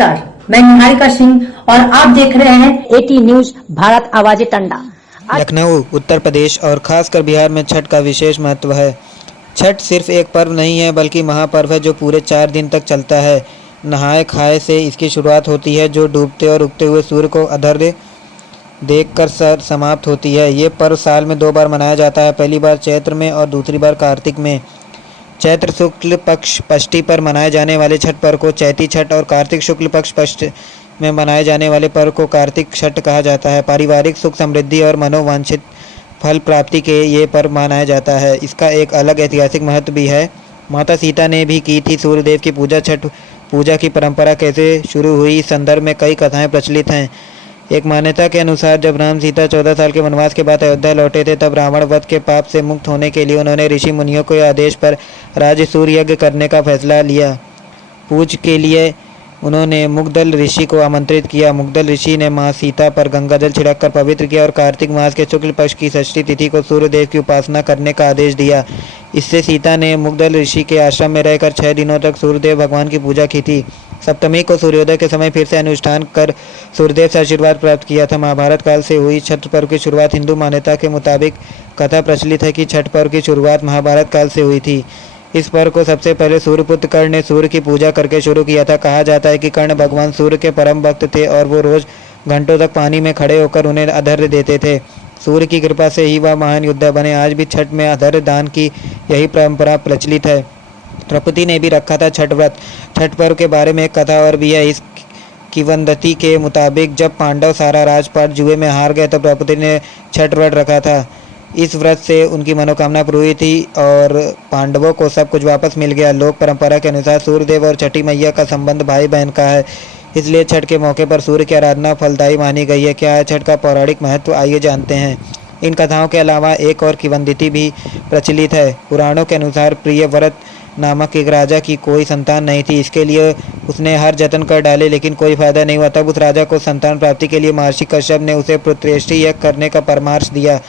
नमस्कार, मैं निहारिका सिंह और आप देख रहे हैं एटी न्यूज भारत आवाज़े टंडा। लखनऊ उत्तर प्रदेश और खासकर बिहार में छठ का विशेष महत्व है। छठ सिर्फ एक पर्व नहीं है बल्कि महापर्व है जो पूरे 4 दिन तक चलता है। नहाए खाए से इसकी शुरुआत होती है जो डूबते और उगते हुए सूर्य को अर्घ्य देखकर समाप्त होती है। ये पर्व साल में 2 बार मनाया जाता है, पहली बार चैत्र में और दूसरी बार कार्तिक में। चैत्र शुक्ल पक्ष षष्ठी पर मनाए जाने वाले छठ पर्व को चैती छठ और कार्तिक शुक्ल पक्ष षष्ठी में मनाए जाने वाले पर्व को कार्तिक छठ कहा जाता है। पारिवारिक सुख समृद्धि और मनोवांछित फल प्राप्ति के ये पर्व मनाया जाता है। इसका एक अलग ऐतिहासिक महत्व भी है। माता सीता ने भी की थी सूर्यदेव की पूजा। छठ पूजा की परंपरा कैसे शुरू हुई, इस संदर्भ में कई कथाएं प्रचलित हैं। एक मान्यता के अनुसार जब राम सीता 14 साल के वनवास के बाद अयोध्या लौटे थे तब रावण वध के पाप से मुक्त होने के लिए उन्होंने ऋषि मुनियों के आदेश पर राज सूर्य यज्ञ करने का फैसला लिया। पूज के लिए उन्होंने मुग्दल ऋषि को आमंत्रित किया। मुग्दल ऋषि ने मां सीता पर गंगाजल छिड़ककर पवित्र किया और कार्तिक मास के शुक्ल पक्ष की षष्ठी तिथि को सूर्यदेव की उपासना करने का आदेश दिया। इससे सीता ने मुग्दल ऋषि के आश्रम में रहकर 6 दिनों तक सूर्यदेव भगवान की पूजा की थी। सप्तमी को सूर्योदय के समय फिर से अनुष्ठान कर सूर्यदेव से आशीर्वाद प्राप्त किया था। महाभारत काल से हुई छठ पर्व की शुरुआत हिंदू मान्यता के मुताबिक कथा प्रचलित है कि छठ पर्व की शुरुआत महाभारत काल से हुई थी। इस पर्व को सबसे पहले सूर्यपुत्र कर्ण ने सूर्य की पूजा करके शुरू किया था। कहा जाता है कि कर्ण भगवान सूर्य के परम भक्त थे और वो रोज घंटों तक पानी में खड़े होकर उन्हें अर्घ्य देते थे। सूर्य की कृपा से ही वह महान योद्धा बने। आज भी छठ में अर्घ्य दान की यही परंपरा प्रचलित है। द्रौपदी ने भी रखा था छठ व्रत। छठ पर्व के बारे में एक कथा और भी है। इस किंवदंती के मुताबिक जब पांडव सारा राजपाट जुए में हार गए तब द्रौपदी ने छठ व्रत रखा था। इस व्रत से उनकी मनोकामना पूरी हुई थी और पांडवों को सब कुछ वापस मिल गया। लोक परंपरा के अनुसार सूर्यदेव और छठी मैया का संबंध भाई बहन का है, इसलिए छठ के मौके पर सूर्य की आराधना फलदायी मानी गई है। क्या है छठ का पौराणिक महत्व, आइए जानते हैं। इन कथाओं के अलावा एक और किंवदंती भी प्रचलित है। पुराणों के अनुसार प्रियव्रत नामक एक राजा की कोई संतान नहीं थी। इसके लिए उसने हर जतन कर डाले लेकिन कोई फायदा नहीं हुआ। तब उस राजा को संतान प्राप्ति के लिए महर्षि कश्यप ने उसे पुत्रेष्टि यज्ञ करने का परामर्श दिया।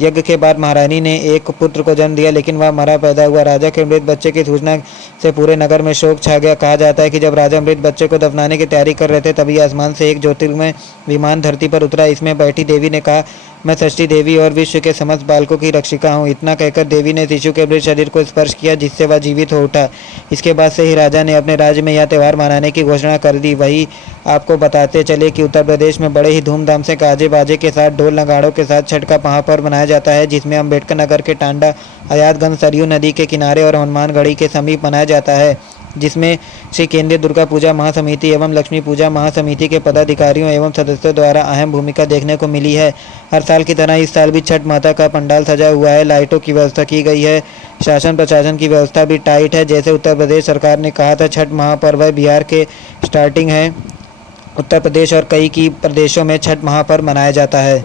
यज्ञ के बाद महारानी ने एक पुत्र को जन्म दिया लेकिन वह मरा पैदा हुआ। राजा के मृत बच्चे की सूचना से पूरे नगर में शोक छा गया। कहा जाता है कि जब राजा मृत बच्चे को दफनाने की तैयारी कर रहे थे तभी आसमान से एक ज्योतिर्मय विमान धरती पर उतरा। इसमें बैठी देवी ने कहा, मैं षष्ठी देवी और विश्व के समस्त बालकों की रक्षिका हूँ। इतना कहकर देवी ने शिशु के मृत शरीर को स्पर्श किया जिससे वह जीवित हो उठा। इसके बाद से ही राजा ने अपने राज्य में यह त्यौहार मनाने की घोषणा कर दी। वही आपको बताते चले कि उत्तर प्रदेश में बड़े ही धूमधाम से गाजे बाजे के साथ ढोल नगाड़ों के साथ छठ का महापर्व मनाया जाता है, जिसमें अम्बेडकर नगर के टांडा अयातगंज सरयू नदी के किनारे और हनुमानगढ़ी के समीप मनाया जाता है, जिसमें श्री केंद्रीय दुर्गा पूजा महासमिति एवं लक्ष्मी पूजा महासमिति के पदाधिकारियों एवं सदस्यों द्वारा अहम भूमिका देखने को मिली है। हर साल की तरह इस साल भी छठ माता का पंडाल सजा हुआ है, लाइटों की व्यवस्था की गई है, शासन प्रशासन की व्यवस्था भी टाइट है। जैसे उत्तर प्रदेश सरकार ने कहा था छठ महापर्व है, बिहार के स्टार्टिंग है, उत्तर प्रदेश और कई की प्रदेशों में छठ महापर्व मनाया जाता है।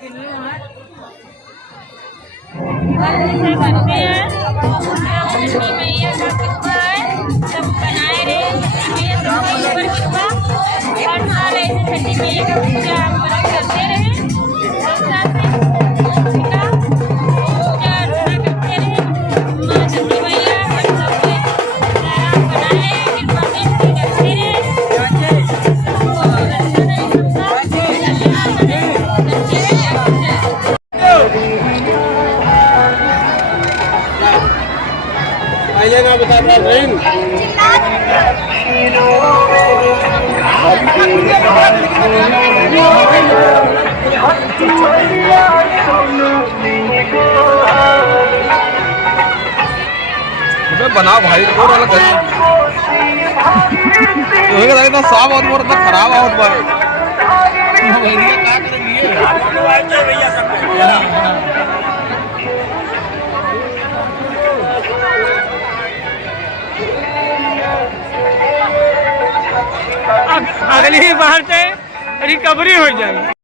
से करते हैं छठी मैया का कृपा है, सब बनाए रहे छठी मैया सबके ऊपर कृपा। हर साल ऐसे छठी मैया का पूजा हम करते रहे, हर साल से का पूजा अर्चना करते रहे। माँ छठी मैया हम सबके बनाए कृपा करते रहे, सबको अच्छा रहे आइएगा बता बनाओ भाई तो अलग तो साफ और बहुत खराब बहुत बार क्या करेंगे अगली बार से रिकवरी हो जाएगी।